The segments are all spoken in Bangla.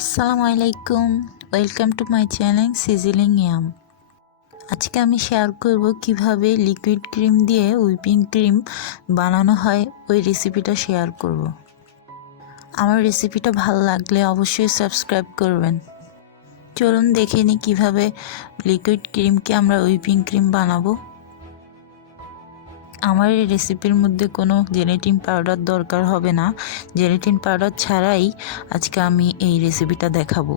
আসসালামু আলাইকুম, welcome to my channel Sizzling Yum. আজকে আমি শেয়ার করব কিভাবে লিকুইড ক্রিম দিয়ে হুইপিং ক্রিম বানানো হয়, ওই রেসিপিটা শেয়ার করব। আমার রেসিপিটা ভালো লাগলে অবশ্যই সাবস্ক্রাইব করবেন। চলুন দেখে নিই কীভাবে লিকুইড ক্রিমকে আমরা হুইপিং ক্রিম বানাবো। আমার এই রেসিপির মধ্যে কোনো জেলেটিন পাউডার দরকার হবে না। জেলেটিন পাউডার ছাড়াই আজকে আমি এই রেসিপিটা দেখাবো।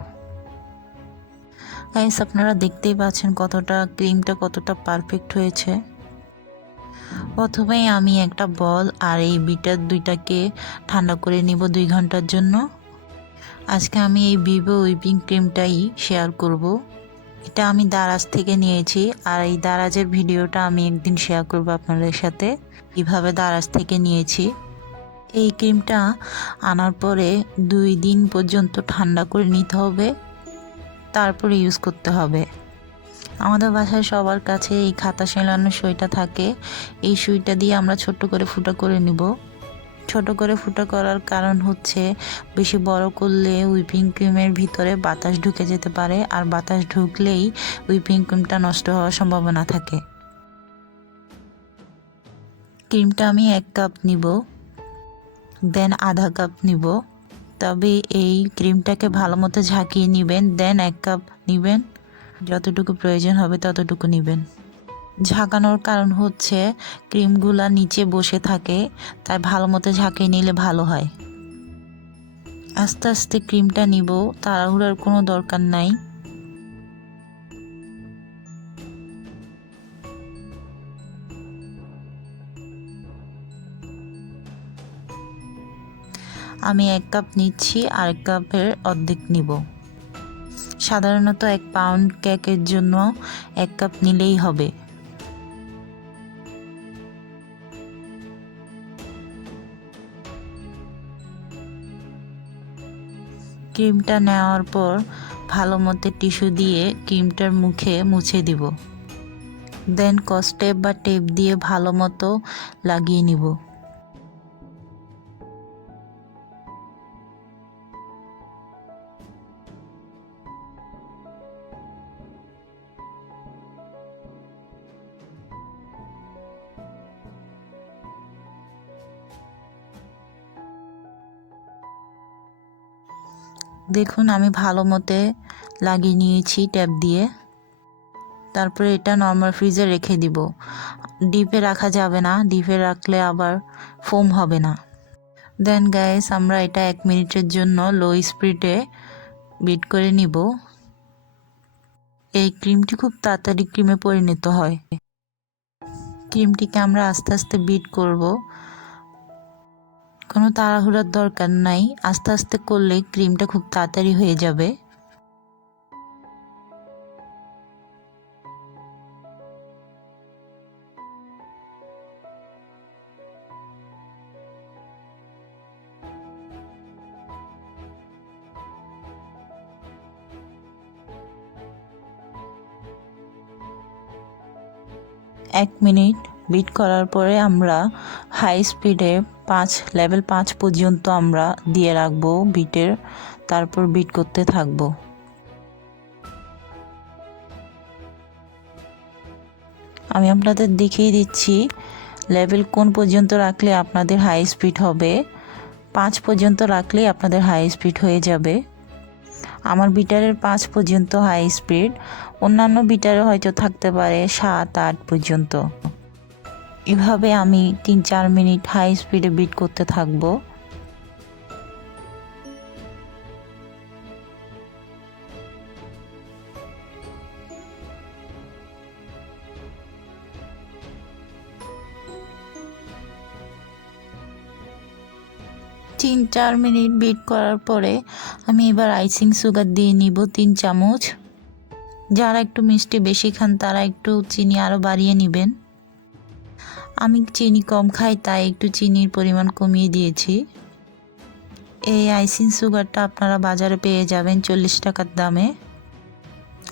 গাইস, আপনারা দেখতেই পাচ্ছেন ক্রিমটা কতটা পারফেক্ট হয়েছে। প্রথমেই আমি একটা বল আর এই বিটার দুইটাকে ঠান্ডা করে নিব 2 ঘন্টার জন্য। আজকে আমি এই ভিভো হুইপিং ক্রিমটাই শেয়ার করব। এটা আমি দারাজ থেকে নিয়েছি, আর এই দারাজের ভিডিওটা আমি একদিন শেয়ার করব আপনাদের সাথে, কীভাবে দারাজ থেকে নিয়েছি। এই ক্রিমটা আনার পরে 2 দিন পর্যন্ত ঠান্ডা করে নিতে হবে, তারপরে ইউজ করতে হবে। আমাদের বাসায় সবার কাছে এই খাতা সেলানোর সুইটা থাকে। এই সুইটা দিয়ে আমরা ছোট্ট করে ফুটা করে নিব। ছোট করে ফুটা করার কারণ হচ্ছে, বেশি বড় করলে হুইপিং ক্রিমের ভিতরে বাতাস ঢুকে যেতে পারে, আর বাতাস ঢুকলেই হুইপিং ক্রিমটা নষ্ট হওয়ার সম্ভাবনা থাকে। ক্রিমটা আমি 1 কাপ নিব, দেন আধা কাপ নিব। তবে এই ক্রিমটাকে ভালো মতো ঝাঁকিয়ে নেবেন, দেন 1 কাপ নেবেন। যতটুকু প্রয়োজন হবে ততটুকু নেবেন। ঝাঁকানোর কারণ হচ্ছে ক্রিমগুলা নিচে বসে থাকে, তাই ভালো মতো ঝাঁকিয়ে নিলে ভালো হয়। আস্তে আস্তে ক্রিমটা নিব, তাড়াহুড়ার কোনো দরকার নাই। আমি 1 কাপ নিচ্ছি, আর 1 কাপের অর্ধেক নিব। সাধারণত 1 পাউন্ড কেকের জন্য 1 কাপ নিলেই হবে। ক্রিমটা নেওয়ার পর ভালো মতো টিস্যু দিয়ে ক্রিমটার মুখে মুছে দিব, দেন কস্টেপ বা টেপ দিয়ে ভালো মতো লাগিয়ে নিব। দেখুন, আমি ভালো মতো লাগিয়ে নিয়েছি ট্যাপ দিয়ে। তারপরে এটা নর্মাল ফ্রিজে রেখে দিব। ডিপে রাখা যাবে না, ডিপে রাখলে আবার ফোম হবে না। দেন গাইস, আমরা এটা 1 মিনিটের জন্য লো স্পিডে বিট করে নিব। এই ক্রিমটি খুব তাড়াতাড়ি ক্রিমে পরিণত হয়। ক্রিমটিকে আমরা আস্তে আস্তে বিট করব, কোনো তাড়াহুড়ার দরকার নাই। আস্তে আস্তে করলে ক্রিমটা খুব তাড়াতাড়ি হয়ে যাবে। এক মিনিট বিট করার পরে আমরা হাই স্পিডে লেভেল 5 পর্যন্ত আমরা দিয়ে রাখবো বিটের, তারপর বিট করতে থাকবো। আমি আপনাদের দেখিয়ে দিচ্ছি লেভেল কোন পর্যন্ত রাখলে আপনাদের হাই স্পিড হবে। 5 পর্যন্ত রাখলেই আপনাদের হাই স্পিড হয়ে যাবে। আমার বিটারের 5 পর্যন্ত হাই স্পিড, অন্যান্য বিটারে হয়তো থাকতে পারে 7-8 পর্যন্ত। এভাবে আমি 3-4 মিনিট হাই স্পিডে বিট করতে থাকবো। তিন চার মিনিট বিট করার পরে আমি এবার আইসিং সুগার দিয়ে নিব 3 চামচ। যারা একটু মিষ্টি বেশি খান তারা একটু চিনি আরও বাড়িয়ে নেবেন। আমি চিনি কম খাই, তাই একটু চিনির পরিমাণ কমিয়ে দিয়েছি। এই আইসিং সুগারটা আপনারা বাজারে পেয়ে যাবেন 40 টাকার দামে।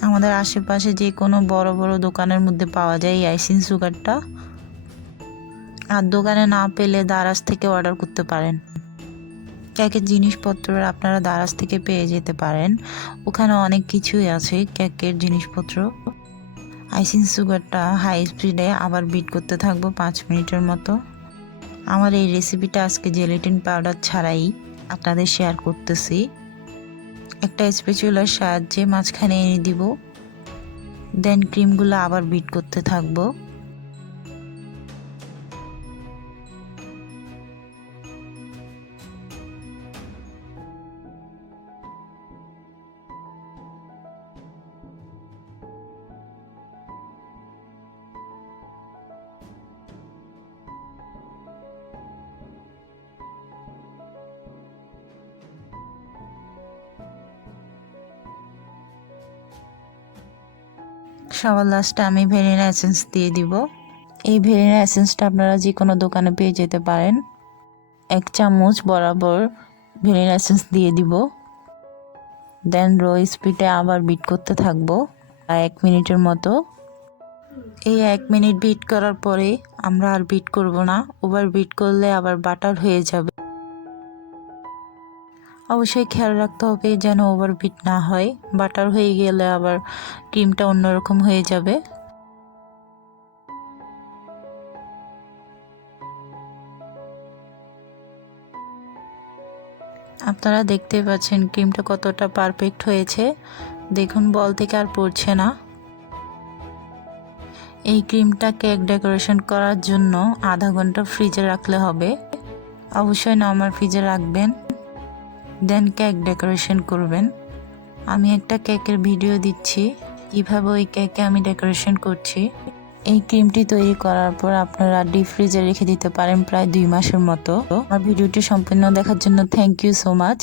আমাদের আশেপাশে যে কোনো বড় বড় দোকানের মধ্যে পাওয়া যায় এই আইসিং সুগারটা। আর দোকানে না পেলে দারাজ থেকে অর্ডার করতে পারেন। কেকের জিনিসপত্র আপনারা দারাজ থেকে পেয়ে যেতে পারেন, ওখানে অনেক কিছুই আছে কেকের জিনিসপত্র। আইসিং সুগারটা হাই স্পিডে আবার বিট করতে থাকবো 5 মিনিটের মতো। আমার এই রেসিপিটা আজকে জেলেটিন পাউডার ছাড়াই আপনাদের শেয়ার করতেছি। একটা স্প্যাচুলার সাহায্যে মাঝখানে এনে দিব, দেন ক্রিমগুলো আবার বিট করতে থাকবো। সবার লাস্টে আমি ভ্যানিলা এসেন্স দিয়ে দিব। এই ভ্যানিলা এসেন্সটা আপনারা যে কোনো দোকানে পেয়ে যেতে পারেন। 1 চামচ বরাবর ভ্যানিলা এসেন্স দিয়ে দিব, দেন লো স্পিডে আবার বিট করতে থাকবো 1 মিনিটের মতো। এই 1 মিনিট বিট করার পরে আমরা আর বিট করব না, ওভার বিট করলে আবার বাটার হয়ে যাবে। অবশ্যই খেয়াল রাখতে হবে যেন ওভার বিট না হয়, বাটার হয়ে গেলে আবার ক্রিমটা অন্যরকম হয়ে যাবে। আপনারা দেখতে পাচ্ছেন ক্রিমটা কতটা পারফেক্ট হয়েছে, দেখুন বল থেকে আর পড়ছে না। এই ক্রিমটা কেক ডেকোরেশন করার জন্য আধা ঘন্টা ফ্রিজে রাখলে হবে, অবশ্যই নরমাল ফ্রিজে রাখবেন, দেন কেক ডেকোরেশন করবেন। আমি একটা কেকের ভিডিও দিচ্ছি কিভাবে ওই কেকে আমি ডেকোরেশন করছি। এই ক্রিমটি তৈরি করার পর আপনারা ডিপ ফ্রিজে রেখে দিতে পারেন প্রায় 2 মাসের মতো। আমার ভিডিওটি সম্পূর্ণ দেখার জন্য থ্যাংক ইউ সো মাচ।